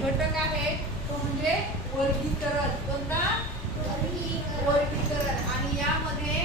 एक घटक आहे तो म्हणजे वर्गीकरण. कोणता? वर्गीकरण. आणि यामध्ये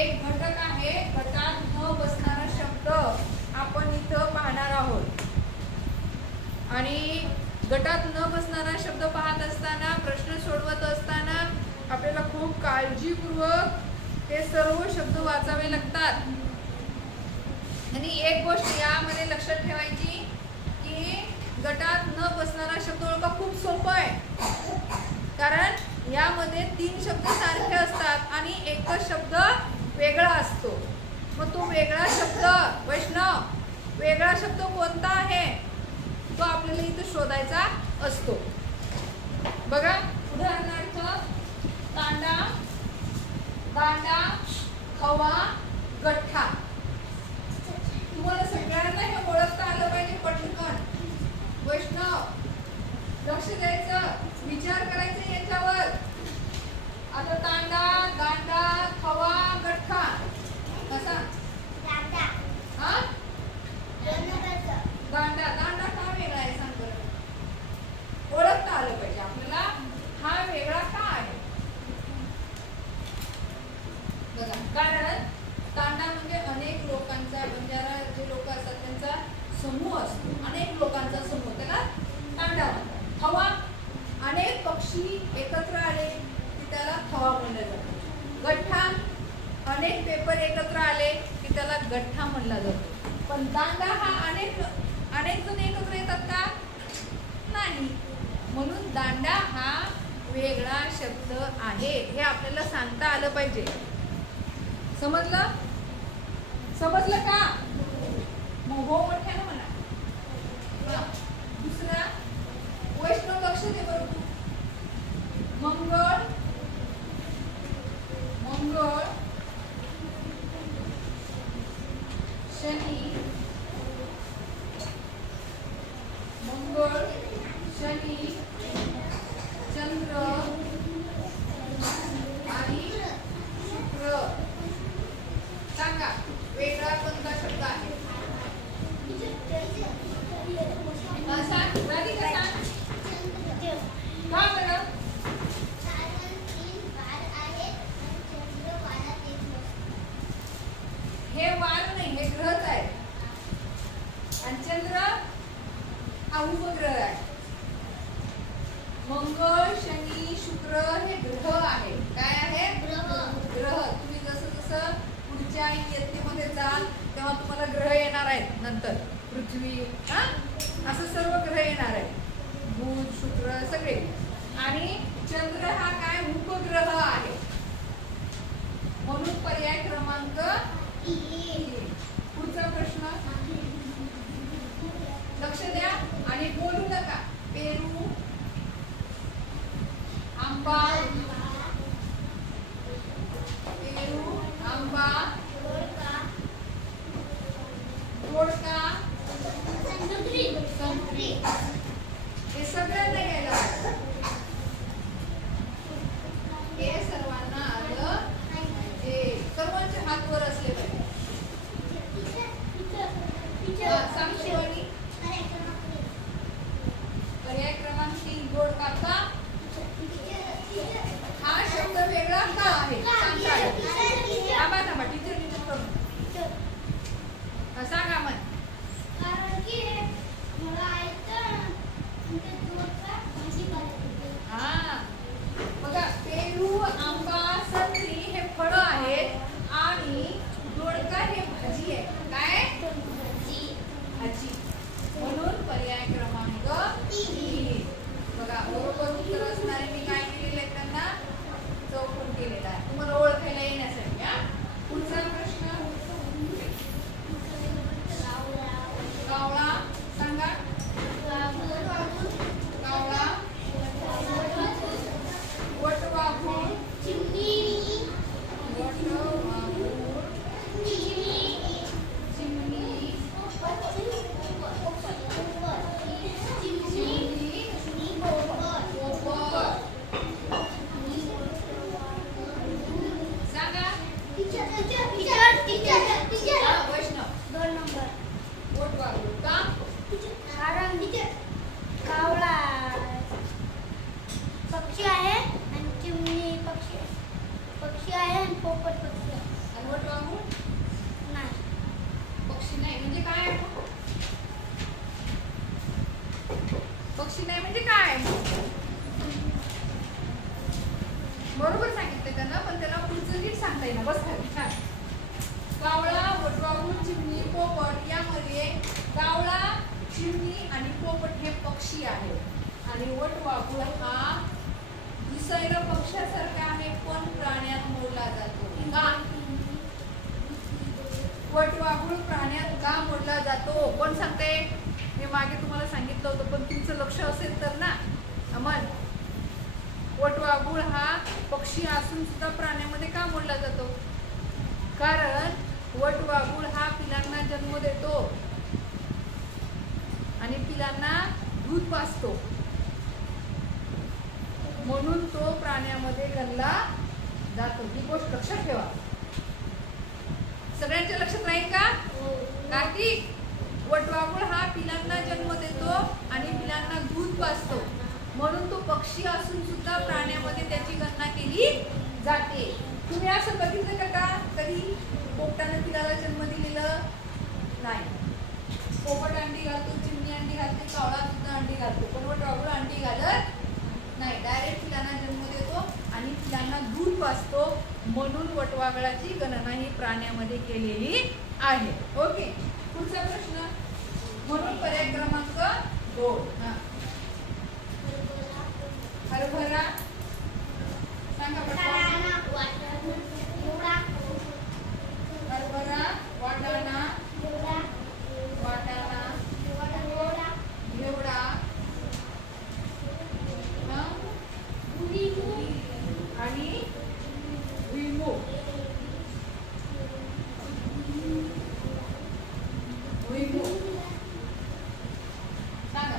एक घटक आहे गटात न बसणारा शब्द आपण इथं पाहणार आहोत. आणि गटात न बसणारा शब्द पाहत असताना, प्रश्न सोडवत असताना आपल्याला खूप काळजीपूर्वक हे सर्व शब्द वाचावे लागतात. आणि एक गोष्ट यामध्ये लक्षात ठेवायची की गटात न बसणारा शब्द ओळखा खूप सोपं आहे. कारण यामध्ये 3 शब्द सारखे असतात आणि एकच शब्द वेगळा असतो. मग तो वेगळा शब्द, वैष्णव, वेगळा शब्द कोणता आहे तो आपल्याला इथे शोधायचा असतो. बघा उदाहरणार्थ तांडा, दांडा, खवा, गठ्ठा. तुम्हाला सगळ्यांना हे ओळखता आलं पाहिजे पटकन. वैष्णव लक्ष द्यायचं, विचार करायचा याच्यावर. आता तांडा, दांडा, खवा, गठ्ठा कसा? हा दांडा. दांडा का वेगळा आहे सांग बरं. ओळखता आलं पाहिजे आपल्याला हा वेगळा का आहे. बघा कारण तांडा म्हणजे अनेक लोकांचा, बंजारा जे लोक असतात त्यांचा समूह असतो. अनेक लोकांचा समूह त्याला तांडा म्हणतात. खवा अनेक पक्षी एकत्र आले की त्याला खवा म्हणलं जातं. गठ्ठा अनेक पेपर एकत्र आले की त्याला गठ्ठा म्हणला जातो. पण दांडा हा अनेक जण एकत्र येतात का? नाही. म्हणून दांडा हा वेगळा शब्द आहे हे आपल्याला सांगता आलं पाहिजे. समजलं? समजलं का? मग हो मोठ्यानं म्हणा. दुसरा वैष्णव लक्ष दे बरं. मंगळ, मंगळ, शनी, मंगळ, शनी, चंद्र आणि शुक्र. सांगा वेगळा कोणता शब्द आहे? सांग राधिका सांग. का बरं? हे वार नाही, हे ग्रहच आहे. आणि चंद्र हा उपग्रह आहे. मंगळ, शनी, शुक्र हे ग्रह आहे. काय आहे? ग्रह. तुम्ही जसं जसं पुढच्या इयत्तेमध्ये जाल तेव्हा तुम्हाला ग्रह येणार आहेत. नंतर पृथ्वी, हा असं सर्व ग्रह येणार आहेत. बुध, शुक्र सगळे. आणि चंद्र हा काय? उपग्रह आहे. म्हणून पर्याय क्रमांक 3. पुढचा प्रश्न लक्ष द्या आणि बोलू नका. पेरू, आंबा, पेरू, आंबा, दोडका, संत्री. हे सगळ्यांना घ्यायला लागतं. हे सर्वांना आलं पाहिजे. सर्वांचे हात वर असले पाहिजे. सांग शिवानी. पर्याय क्रमांक 3 दोडका. का? हा शब्द वेगळा का आहे? थांबा थांबा. टीचर करून सांगा मग. हा बघा पेरू, आंबा, संत्री हे फळं आहेत आणि दोडका हे भाजी आहे. काय? भाजी. सांगता येईल बस खाली. कावळा, वटवाघूळ, चिमणी, पोपट यामध्ये कावळा, चिमणी आणि पोपट हे पक्षी आहेत आणि वटवाघूळ हा दिसायला पक्ष्यासारखा आहे पण प्राण्यात मोडला जातो. का? वटवाघूळ प्राण्यात का मोडला जातो कोण सांगते? मी मागे तुम्हाला सांगितलं होतं पण तुमचं लक्ष असेल तर ना. अमन, वटवाघूळ हा पक्षी असून सुद्धा प्राण्यामध्ये का मोडला जातो? कारण वटवाघूळ हा पिलांना जन्म देतो आणि पिलांना दूध पाजतो म्हणून तो प्राण्यामध्ये गणला जातो. ही गोष्ट लक्षात ठेवा. सगळ्यांच्या लक्षात राहील का? कार्तिक, वटवाघूळ हा पिलांना जन्म देतो आणि पिलांना दूध पाजतो म्हणून तो पक्षी असून सुद्धा प्राण्यामध्ये त्याची गणना केली जाते. तुम्ही असं बघितलं का कधी पोपटाने पिलाला जन्म दिलेलं नाही? पोपट अंडी घालतो, चिमणी अंडी घालते, कावळा सुद्धा अंडी घालतो पण वटवाघूळ अंडी घालत नाही. डायरेक्ट पिलांना जन्म देतो आणि पिलांना दूध पाजतो म्हणून वटवाघळाची गणना ही प्राण्यामध्ये केलेली आहे. ओके, पुढचा प्रश्न. म्हणून पर्याय क्रमांक 2. हरभरा सांगा हरभरा, वाटाणा, घेवडा, आणि भुईमूग. सांगा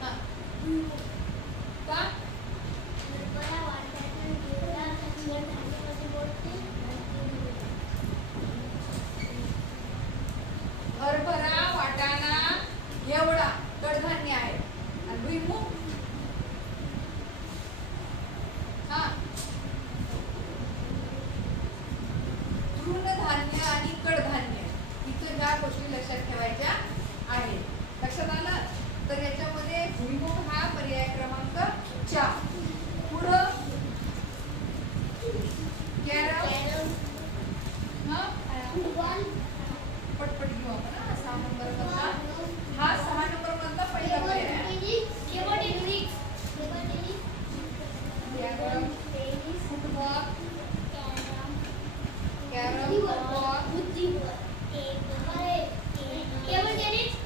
का? हरभरा, वाटाणा, घेवडा कडधान्य आहे आणि भुईमूग तृणधान्य आणि कडधान्य. इथं ज्या गोष्टी लक्षात ठेवायच्या आहेत. लक्षात आलं? तर याच्यामध्ये भुईमूग हा पर्याय क्रमांक 4. पुढं कॅरम, पटपट घेऊ आपण. 6 नंबर मधला हा 6 नंबर मधला पहिला पर्याय. फुटबॉल, कॅरम, टेबल टेनिस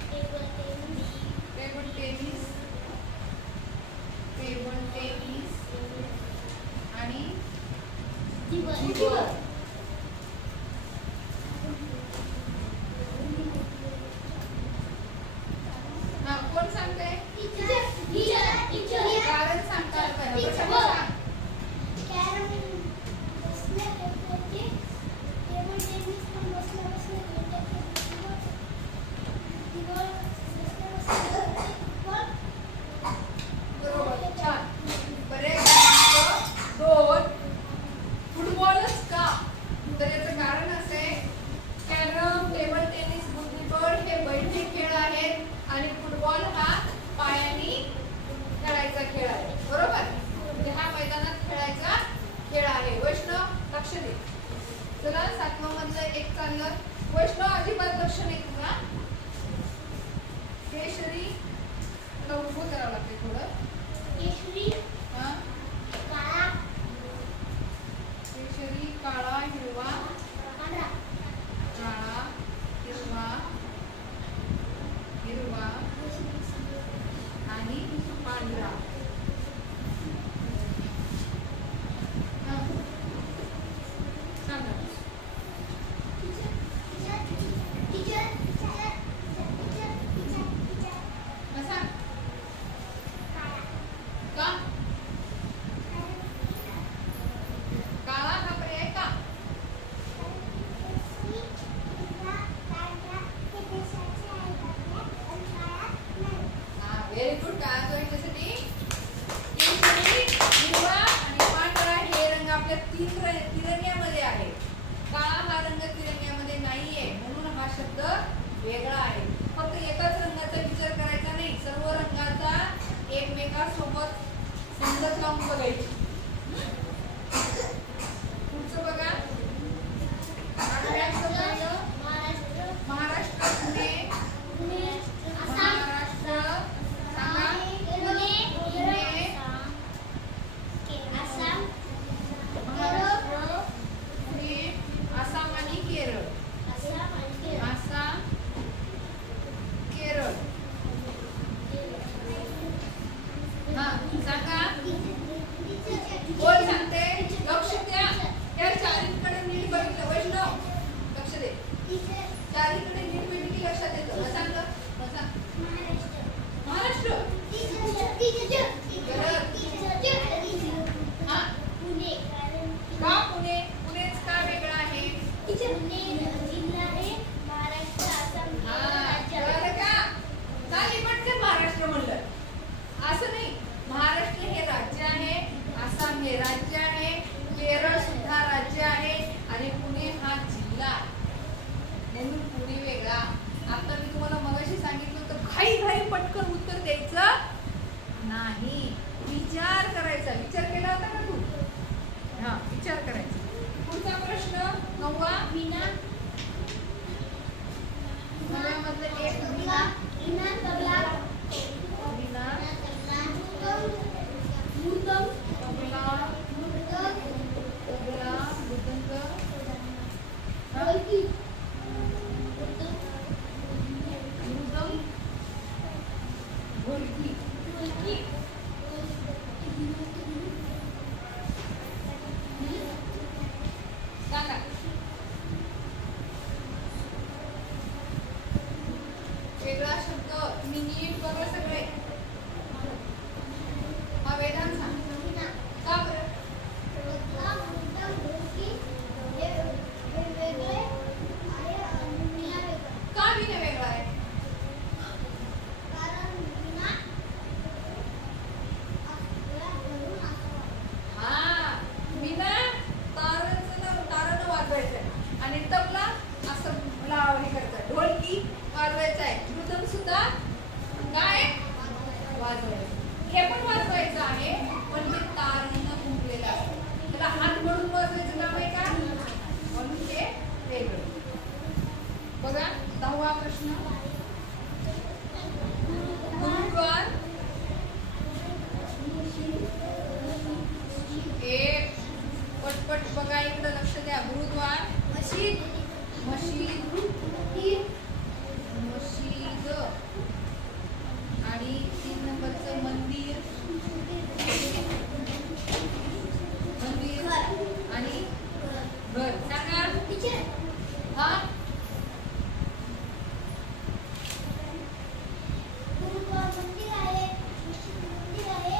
आणि कोण सांगते? कारण सांगतात. चला 7वा मधलं एक चाललं. वैष्णव अजिबात लक्ष नाही तुला. केशरी उभं करावं लागते थोडं. केशरी, केशरी, काळा, हिरवा, काळा, हिरवा, हिरवा आणि पांढरा. Very good. काय याच्यासाठी केशरी, हिरवा आणि पांढरा हे रंग आपल्या 3 तिरंग्यामध्ये आहे. काळा हा रंग तिरंग्यामध्ये नाहीये म्हणून हा शब्द वेगळा आहे. फक्त एकाच रंगाचा विचार करायचा नाही, सर्व रंगाचा एकमेकांसोबत संगत लावून बघायची. चारीकडे नीट पेटी की लक्षात येतं. सांग महाराष्ट्र. हा पुणे. का पुणे? पुणेच का वेगळा आहे? पुणे जिल्हा आहे, महाराष्ट्र आसाम राज्य. बरं का? चालेल म्हणजे महाराष्ट्र म्हणलं असं नाही. महाराष्ट्र हे राज्य आहे, आसाम हे राज्य आहे, केरळ सुद्धा राज्य आहे आणि पुणे हा जिल्हा म्हणून पुणे वेगळा. आता मी तुम्हाला मगाशी सांगितलं तर घाई घाई पटकन उत्तर द्यायचं नाही, विचार करायचा. विचार केला होता का तू? हा विचार करायचा. पुढचा प्रश्न 9वा. वीणा. नव्यामधलं एक वीणा. वीणा तबला. वीणा मृदंग. तबला तबला मृदंग ढोलकी. मृदंग ढोलकी. सांगा. वेगळा शब्द तुम्ही नीट बघा सगळे. हा वेदांत सांग. का बरं? का वीणा वेगळा आहे? हा वीणा तारानं वाजवायचं आणि तबला असं हे करायचं. ढोलकी वाजवायचं आहे. मृदंग सुद्धा काय वाजवायचं. हे पण वाजवायचं आहे पण ते तारानं फुंकलेलं असतं. त्याला हात म्हणून वाजवायचं काम आहे का? म्हणून ते वेगळं. बघा 10वा प्रश्न. गुरुद्वार. एक पटपट बघा, इकडे लक्ष द्या. गुरुद्वार. मशीद. मशीद मशीद आणि 3 नंबरचं मंदिर. मंदिर आणि घर. सांगा. हा मंदिर आहे, मंदिर आहे,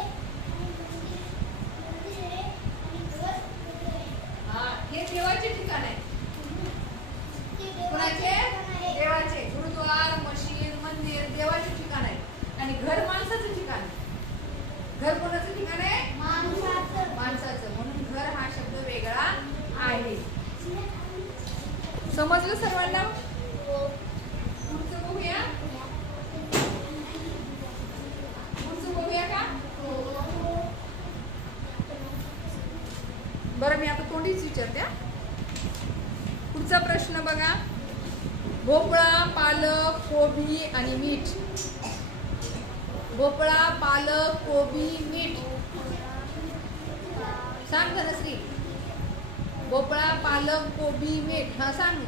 हा हे देवाचे ठिकाण आहे. कुणाचे? देवाचे. गुरुद्वार, मशीद, मंदिर देवाचे ठिकाण आहे आणि घर माणसाचं ठिकाण. घर कोणाचं ठिकाण आहे? माणसाचं. म्हणून घर हा शब्द वेगळा आहे. समजलं सर्वांना? पुढचं बघूया. पुढचं बघूया का? बरं मी आता तोंडीच विचारते. पुढचा प्रश्न बघा. भोपळा, पालक, कोबी आणि मीठ. भोपळा, पालक, कोबी, मीठ. सांग धनश्री. भोपळा, पालक, कोबी, मीठ. हा सांग.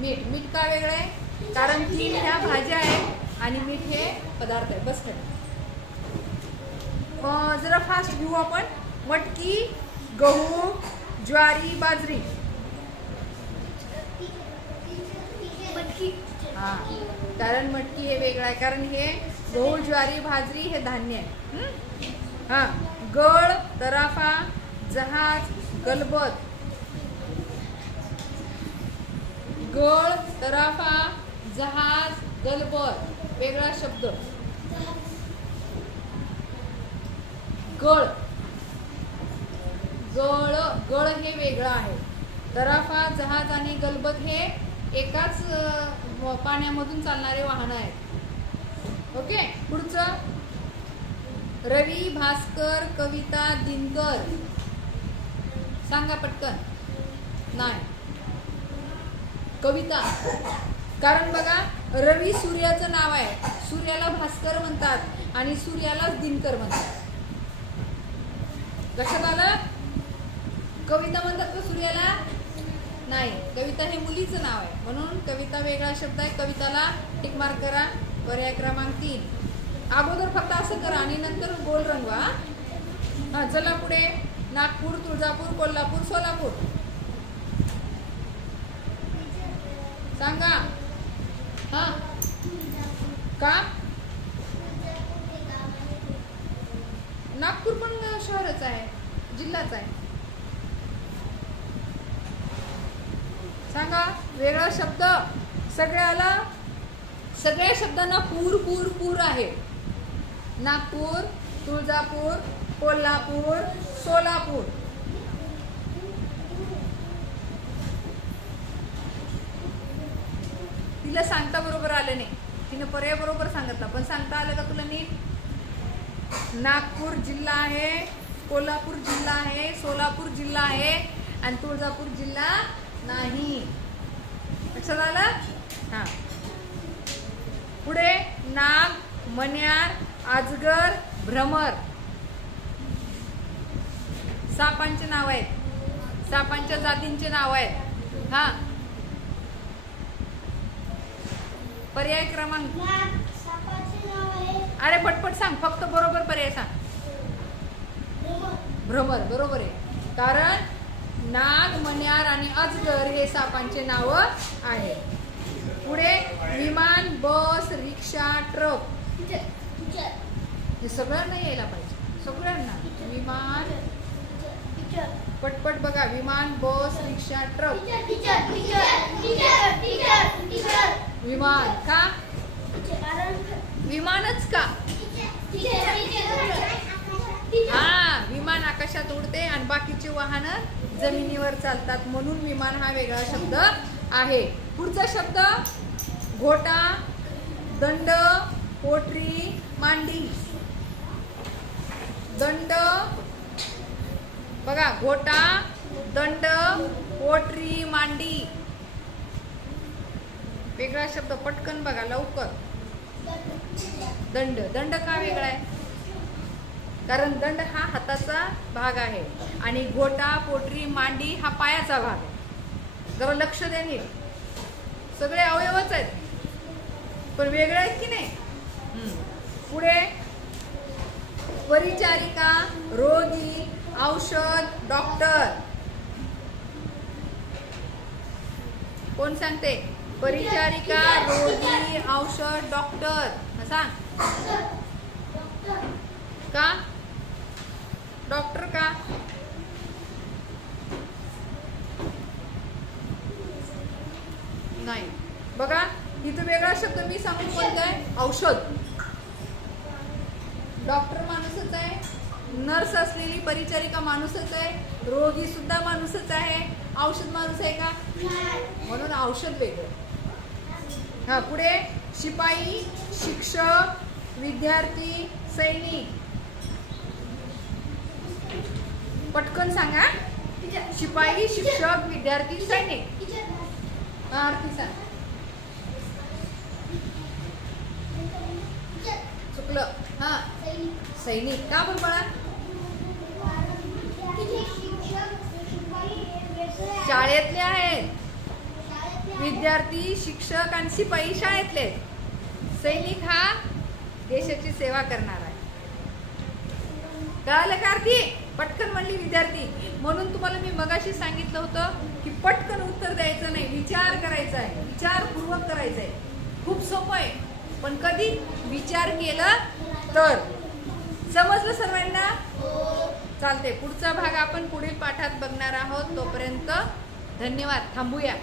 मीठ. मीठ का वेगळं आहे? कारण 3 ह्या भाज्या आहेत आणि मीठ हे पदार्थ आहे. बस कर. जरा फास्ट घेऊ आपण. मटकी, गहू, ज्वारी, बाजरी. हा कारण मटकी हे वेगळं आहे. कारण हे गहू, ज्वारी, बाजरी हे धान्य आहे. हा गळ, तराफा, जहाज, गलबत. गळ, तराफा, जहाज, गलबत वेगळा शब्द. गळ गळ गळ हे वेगळं आहे. तराफा, जहाज आणि गलबत हे एकाच पाण्यामधून चालणारे वाहन आहेत. ओके. पुढचं. रवी, भास्कर, कविता, दिनकर. सांगा पटकन. नाही कविता. कारण बघा रवी सूर्याचं नाव आहे. सूर्याला भास्कर म्हणतात आणि सूर्यालाच दिनकर म्हणतात. लक्षात आलं? कविता म्हणतात का सूर्याला? नाही. कविता हे मुलीचं नाव आहे म्हणून कविता वेगळा शब्द आहे. कविताला टिक मार्क करा. पर्याय क्रमांक 3. अगोदर फक्त असं करा आणि नंतर गोल रंगवा. हा चला पुढे. नागपूर, तुळजापूर, कोल्हापूर, सोलापूर. सांगा. हा का? नागपूर पण शहरच आहे, जिल्हाच आहे. सांगा वेगळा शब्द. सगळ्या शब्दांना पूर पूर पूर आहे. नागपूर, तुळजापूर, कोल्हापूर, सोलापूर. तिला सांगता बरोबर आलं नाही, तिने पर्याय बरोबर सांगितला, पण सांगता आलं का तुला नीट? नागपूर जिल्हा आहे, कोल्हापूर जिल्हा आहे, सोलापूर जिल्हा आहे आणि तुळजापूर जिल्हा नाही. लक्षात आलं? हा. पुढे नाग, मण्यार, अजगर, भ्रमर सापांचे नाव आहेत, सापांच्या जातींचे नाव आहेत. हा. पर्याय क्रमांक. अरे पटपट सांग, फक्त बरोबर पर्याय सांग. भ्रमर बरोबर आहे, कारण नाग, मण्यार आणि अजगर हे सापांचे नाव आहे. पुढे विमान, बस, रिक्षा, ट्रक. हे सगळ्यांना यायला पाहिजे, सगळ्यांना. विमान, पटपट बघा. विमान, बस, रिक्षा, ट्रक. विमान का? विमानच का? हा, विमान आकाशात उडते आणि बाकीची वाहनं जमिनीवर चालतात, म्हणून विमान हा वेगळा शब्द आहे. पुढचा शब्द घोटा, दंड, पोटरी, मांडी. दंड बघा, घोटा, दंड, पोटरी, मांडी. वेगळा शब्द पटकन बघा लवकर. दंड. दंड का वेगळा आहे? कारण दंड हा हाताचा भाग आहे आणि घोटा, पोटरी, मांडी हा पायाचा भाग आहे. जरा लक्ष द्या नीट. सगळे अवयवच आहेत पण वेगळे आहेत की नाही. पुढे परिचारिका, रोगी, औषध, डॉक्टर. कोण सांगते? परिचारिका, रोगी, औषध, डॉक्टर. सांग. का? डॉक्टर का? नाही. बघा इथं वेगळा शब्द मी सांगून बोलतोय. औषध. डॉक्टर माणूसच आहे, नर्स असलेली परिचारिका माणूसच आहे, रोगी सुद्धा माणूसच आहे. औषध माणूस आहे का? म्हणून औषध वेगळं. हा. पुढे शिपाई, शिक्षक, विद्यार्थी, सैनिक. पटकन सांगा. शिपाई, शिक्षक, विद्यार्थी, सैनिक. हा अर्थी सांग. चुकलं. हा सैनिक का बरं बाळा? शाळेतले आहेत. विद्यार्थी, शिक्षक आणि शिपाई शाळेतले. सैनिक हा देशाची सेवा करणार आहे. कळलं का अर्थी? पटकन म्हणली विद्यार्थी. म्हणून तुम्हाला मी मगाशी सांगितलं होतं की पटकन उत्तर द्यायचं नाही, विचार करायचा आहे, विचारपूर्वक करायचं आहे. खूप सोपं आहे पण कधी विचार केला तर. समजलं सर्वांना? चालते. पुढचा भाग आपण पुढील पाठात बघणार आहोत. तोपर्यंत धन्यवाद. थांबूया.